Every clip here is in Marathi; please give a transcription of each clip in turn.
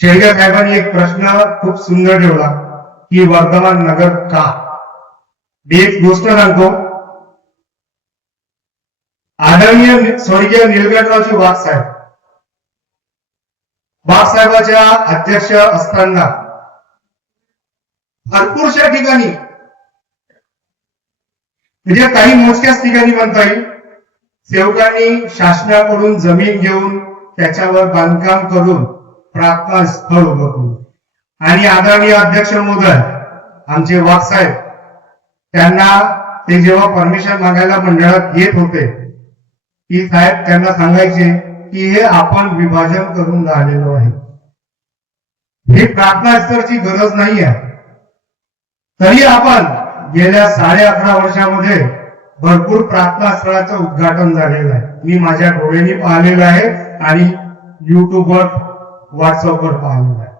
शेळके साहेबांनी एक प्रश्न खूप सुंदर ठेवला की वर्धमान नगर का. मी एक गोष्ट सांगतो. आदरणीय स्वर्गीय निलकंठरावजी वाघसाहेबाच्या अध्यक्ष असताना भरपूरशा ठिकाणी म्हणजे काही मोजक्याच ठिकाणी म्हणता येईल सेवकांनी शासनाकडून जमीन घेऊन त्याच्यावर बांधकाम करून प्रार्थना स्थळ उभं करून आणि आदरणीय अध्यक्ष महोदय आमचे वाघसाहेब त्यांना ते जेव्हा परमिशन मागायला मंडळात येत होते की साहेब त्यांना सांगायचे की हे आपण विभाजन करून राहिलेलो आहे, ही प्रार्थना स्थळाची गरज नाही आहे. तरी आपण गेल्या 11.5 वर्षामध्ये भरपूर प्रार्थना स्थळाचं उद्घाटन झालेलं आहे. मी माझ्या डोळ्यांनी पाहिलेलं आहे आणि युट्यूबवर व्हॉट्सअपवर पाहिलेलं आहे.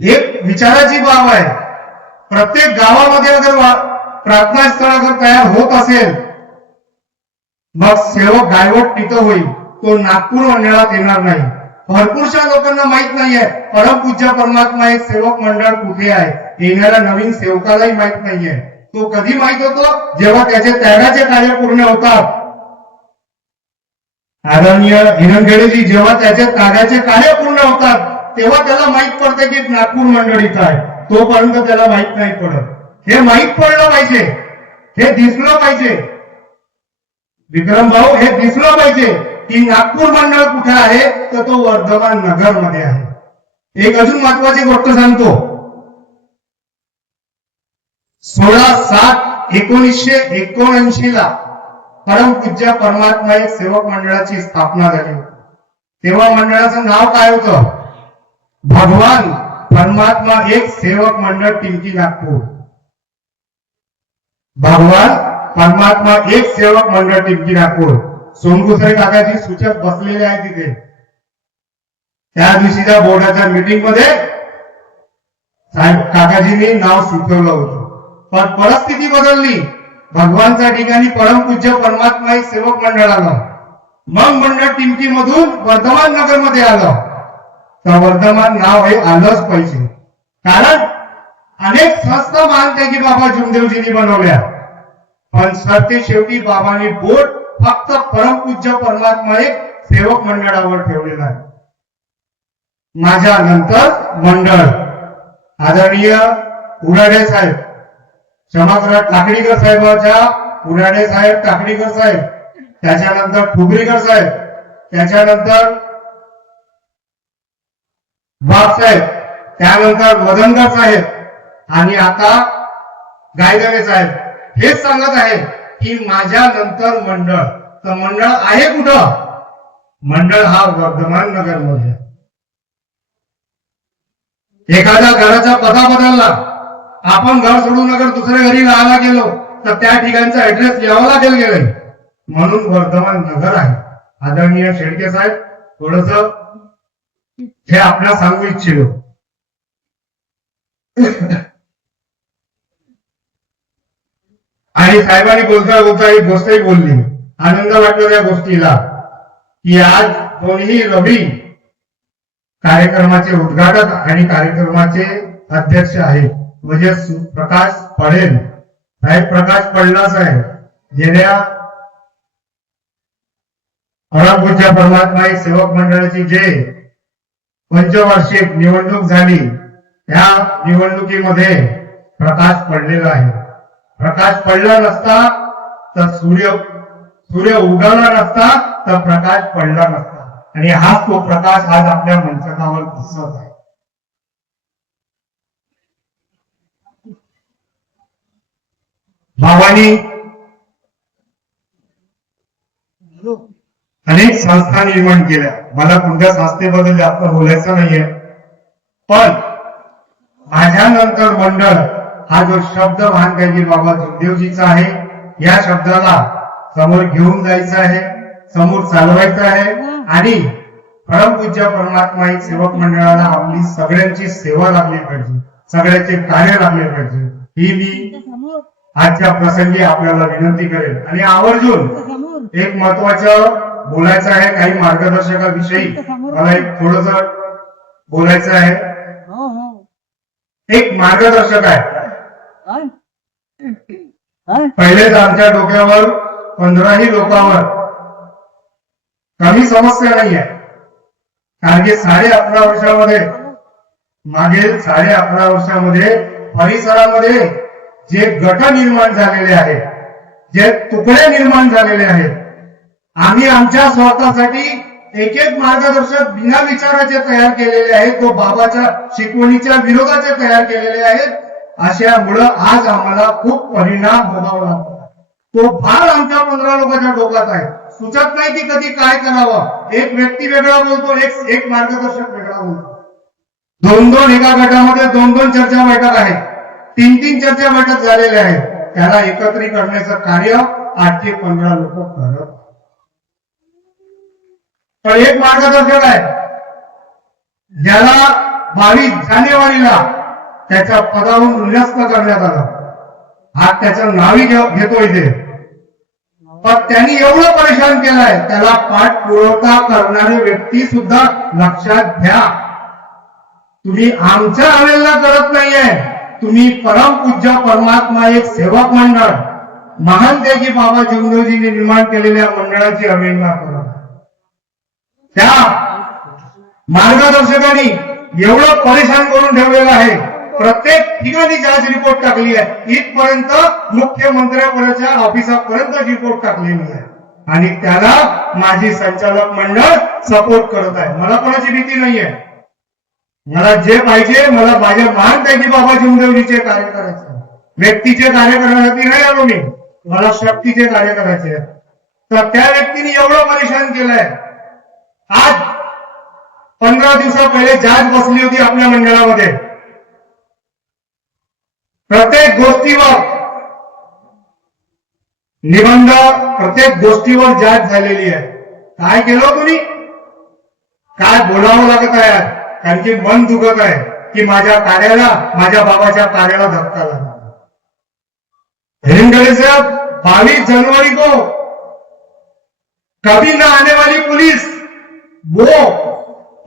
एक विचाराची बाब आहे, प्रत्येक गावामध्ये अगर प्रार्थना स्थळ अगर तयार होत असेल मग सेवक गायवट तिथं होईल, तो नागपूर मंडळात येणार नाही. भरपूरशा लोकांना माहित नाहीये परमपूज्य परमात्मा एक सेवक मंडळ कुठे आहे, येणाऱ्या नवीन सेवकालाही माहित नाहीये. तो कधी माहित होतो जेव्हा त्याचे त्यागाचे कार्य पूर्ण होतात. आदरणीय हिरणखेडेजी जेव्हा त्याचे त्यागाचे कार्य पूर्ण होतात तेव्हा त्याला माहित पडते की नागपूर मंडळ इथं आहे. तोपर्यंत त्याला माहित नाही पडत. हे माहित पडलं पाहिजे, हे दिसलं पाहिजे विक्रम भाऊ, हे दिसलं पाहिजे की नागपूर मंडळ कुठे आहे तर तो वर्धमान नगर मध्ये आहे. एक अजून महत्वाची गोष्ट सांगतो. 16/7/1979 ला परमपूज्य परमात्मा एक सेवक मंडळाची स्थापना झाली होती. तेव्हा मंडळाचं नाव काय होतं? भगवान परमात्मा एक सेवक मंडळ टिंकी नागपूर. भगवान परमात्मा एक सेवक मंडळ टिंकी नागपूर. सोनगुसरे काकाजी सूचक बसलेले आहे तिथे. त्या दिवशीच्या बोर्डाच्या मीटिंग मध्ये साहेब काकाजींनी नाव सुचवलं होतं, पण परिस्थिती बदलली. भगवानच्या ठिकाणी परमपूज्य परमात्मा एक सेवक मंडळ आलं. मग मंडळ टिंकी मधून वर्धमान नगर मध्ये आलं. तर वर्धमान नाव हे आलंच पाहिजे, कारण अनेक संस्था मानते की बाबा जुमदेवजींनी बनवल्या, पण सरते शेवटी बाबांनी बोट फक्त परमपूज्य परमात्मा एक सेवक मंडळावर ठेवलेला आहे. माझ्या नंतर मंडळ आदरणीय उराडे साहेब, क्षमा करा, टाकडीकर साहेबाच्या उराडे साहेब, टाकडीकर साहेब, त्याच्यानंतर ठुगरीकर साहेब, त्याच्यानंतर वाघ साहेब, त्यानंतर मदनकर साहेब आणि आता गायदरे साहेब हेच सांगत आहे की माझ्या नंतर मंडळ. तर मंडळ आहे कुठं? मंडळ हा वर्धमान नगर मध्ये. एखाद्या घराचा पत्ता बदलला, आपण घर सोडून अगर दुसऱ्या घरी राहायला गेलो तर त्या ठिकाणचा ऍड्रेस यावं लागेल गेलं, म्हणून वर्धमान नगर आहे. आदरणीय शेळके साहेब थोडस हे आपल्याला सांगू इच्छितो. आणि साहेबांनी बोलता बोलता एक गोष्टही बोलली, आनंद वाटला त्या गोष्टीला की आज कोणीही रवी कार्यक्रमाचे उद्घाटक आणि कार्यक्रमाचे अध्यक्ष आहेत म्हणजे प्रकाश पडेल साहेब. प्रकाश पडला साहेब गेल्या परमपूज्य परमात्मा एक सेवक मंडळाची जे पंचवार्षिक निवडणूक झाली त्या निवडणुकीमध्ये प्रकाश पडलेला आहे. प्रकाश पडला नसता तर सूर्य उगवला नसता तर प्रकाश पडला नसता, आणि हाच तो प्रकाश आज आपल्या मंचकावर दिसत आहे. बाबांनी अनेक संस्था निर्माण केल्या. मला कोणत्या संस्थेबद्दल जास्त बोलायचं नाहीये, पण माझ्यानंतर मंडळ हा जो शब्द भानगडी बाबा जुमदेवजीचा आहे, या शब्दाला समोर घेऊन जायचं आहे, समोर चालवायचं आहे आणि परमपूज्य परमात्मा एक सेवक मंडळाला आपली सगळ्यांची सेवा लागली पाहिजे, सगळ्यांचे कार्य लागले पाहिजे, ही मी आजच्या प्रसंगी आपल्याला विनंती करेन. आणि आवर्जून एक महत्वाचं बोलायचं आहे काही मार्गदर्शकाविषयी. मला एक थोडस बोलायचं आहे. हो हो एक मार्गदर्शक आहे. काय काय पहिलेच आमच्या डोक्यावर 15ही लोकांवर कमी समस्या नाहीये. कारण की 11.5 वर्षामध्ये मागील 11.5 वर्षामध्ये परिसरामध्ये जे गट निर्माण झालेले आहेत, जे तुकडे निर्माण झालेले आहेत, आम्ही आमच्या स्वार्थासाठी एक एक मार्गदर्शक बिना विचाराचे तयार केलेले आहेत, तो बाबाच्या शिकवणीच्या विरोधाचे तयार केलेले आहेत. अशामुळं आज आम्हाला खूप परिणाम भोगावा लागतो. तो भार आमच्या 15 लोकांच्या डोक्यात आहे. सुचत नाही की कधी काय करावं. एक व्यक्ती वेगळा बोलतो, एक मार्गदर्शक वेगळा बोलतो. 2-2 एका गटामध्ये 2-2 चर्चा बैठक आहेत, 3-3 चर्चा बैठक झालेल्या आहेत. त्याला एकत्रित करण्याचं कार्य 8 ते 15 लोक करत. पण एक मार्गदर्शक आहे, ज्याला 22 जानेवारीला त्याच्या पदावरून निरस्त करण्यात आलं. आज त्याचं नावही घेतो इथे. पण त्यांनी एवढं परेशान केलंय, त्याला पाठपुरवठा करणारे व्यक्ती सुद्धा लक्षात घ्या. तुम्ही आमच्या अवेलना करत नाहीये. तुम्ही परमपूज्य परमात्मा एक सेवक मंडळ महान त्यागी बाबा जीवनदेवजींनी निर्माण केलेल्या मंडळाची अवेलना करा. त्या मार्गदर्शकांनी एवढं परेशान करून ठेवलेलं आहे. प्रत्येक ठिकाणी जांच रिपोर्ट टाकली आहे. इथपर्यंत मुख्यमंत्र्यापर्यंतच्या ऑफिसापर्यंत रिपोर्ट टाकलेली आहे. आणि त्याला माझी संचालक मंडळ सपोर्ट करत आहे. मला कोणाची भीती नाहीये. मला जे पाहिजे, मला माझ्या महान त्यागी बाबा जीवनदेवजीचे कार्य करायचे. व्यक्तीचे कार्य करण्यासाठी नाही आलो मी, मला शक्तीचे कार्य करायचे. तर त्या व्यक्तीने एवढं परेशान केलंय. आज 15 दिवसा पहिले जांच बसली होती आपल्या मंडळामध्ये. प्रत्येक गोष्टीवर निबंध, प्रत्येक गोष्टीवर जांच झालेली आहे. काय केलं तुम्ही? काय बोलावं लागत आहे? कारण की मन दुखत आहे की माझ्या कार्याला, माझ्या बाबाच्या कार्याला धक्का लागला. हिरंगड़े साहब 22 जनवरी को कभी न आने वाली पुलिस वो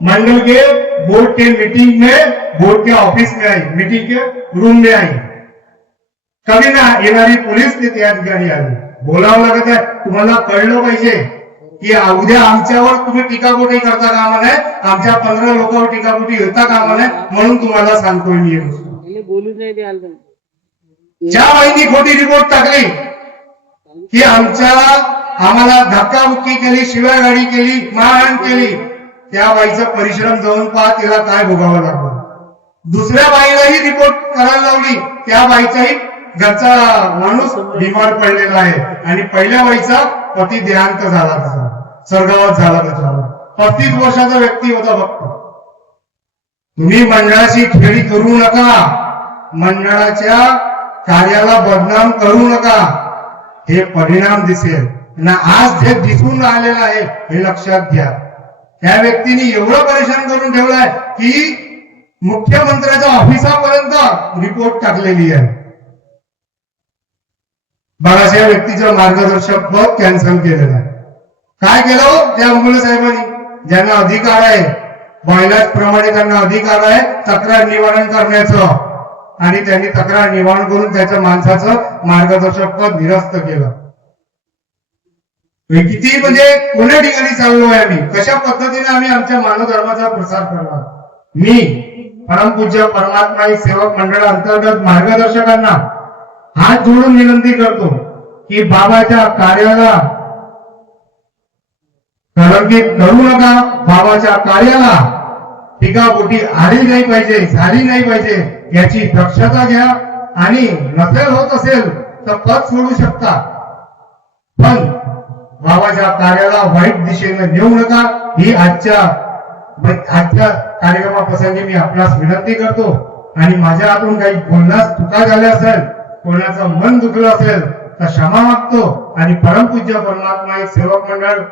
मंडल के बोर्ड के मीटिंग में, बोर्ड के ऑफिस में आई, मीटिंग के रूम में आई. कभी ना येणारी पोलीस ते त्या ठिकाणी आली. बोलावं लागत आहे. तुम्हाला कळलं पाहिजे की उद्या आमच्यावर तुम्ही टीकापोटी करता कामा नये, आमच्या 15 लोकांवर टीकापोटी होता कामा नये, म्हणून तुम्हाला सांगतोय मी. बोलू नाही द्याल. ज्या बाईंनी खोटी रिपोर्ट टाकली की आम्हाला धक्काबुक्की केली, शिवागाडी केली, मारहाण केली, त्या बाईचा परिश्रम जाऊन पहा, तिला काय भोगावं लागलं. दुसऱ्या बाईलाही रिपोर्ट करायला लावली, त्या बाईचाही घरचा माणूस बिमार पडलेला आहे. आणि पहिल्या बाईचा पती देहांत झाला, स्वर्गवास झाला. त्याच्यावर 35 वर्षाचा व्यक्ती होता फक्त. तुम्ही मंडळाची खेळी करू नका, मंडळाच्या कार्याला बदनाम करू नका. हे परिणाम दिसेल ना. आज जे दिसून आलेलं आहे हे लक्षात घ्या. त्या व्यक्तीने एवढं परेशान करून ठेवलंय की मुख्यमंत्र्याच्या ऑफिसापर्यंत रिपोर्ट टाकलेली आहे. बऱ्याचशा व्यक्तीचं मार्गदर्शक पद कॅन्सल केलेलं आहे. काय केलं त्या उमले साहेबांनी? ज्यांना अधिकार आहे, बायलाच प्रमाणे त्यांना अधिकार आहे तक्रार निवारण करण्याचं, आणि त्यांनी तक्रार निवारण करून त्याच्या माणसाचं मार्गदर्शक पद निरस्त केलं. किती म्हणजे कोण्या ठिकाणी चाललो आहे आम्ही, कशा पद्धतीने आम्ही आमच्या मानवधर्माचा प्रसार करणार. मी परमपूज्य परमात्मा एक सेवक मंडळ अंतर्गत मार्गदर्शकांना हात जोडून विनंती करतो की बाबाच्या कार्याला कलंकित करू नका. बाबाच्या कार्याला टीकापोटी आली नाही पाहिजे, झाली नाही पाहिजे, याची दक्षता घ्या. आणि नसेल होत असेल तर पद सोडू शकता, पण बाबाच्या कार्याला वाईट दिशेने नेऊ नका. ही आजच्या कार्यक्रमाप्रसंगी मी आपणास विनंती करतो. आणि माझ्या हातून काही बोलण्यास चुका झाल्या असेल, कोणाचं मन दुखलं असेल तर क्षमा मागतो. आणि परमपूज्य परमात्मा एक सेवक मंडळ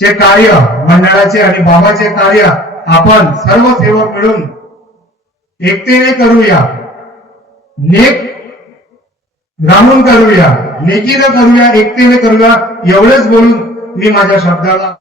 चे कार्य, मंडळाचे आणि बाबाचे कार्य आपण सर्व सेवक मिळून एकतेने करूया, नेक राहून करूया, नेकीनं करूया, एकतेने करूया. एवढेच बोलून मी माझ्या शब्दाला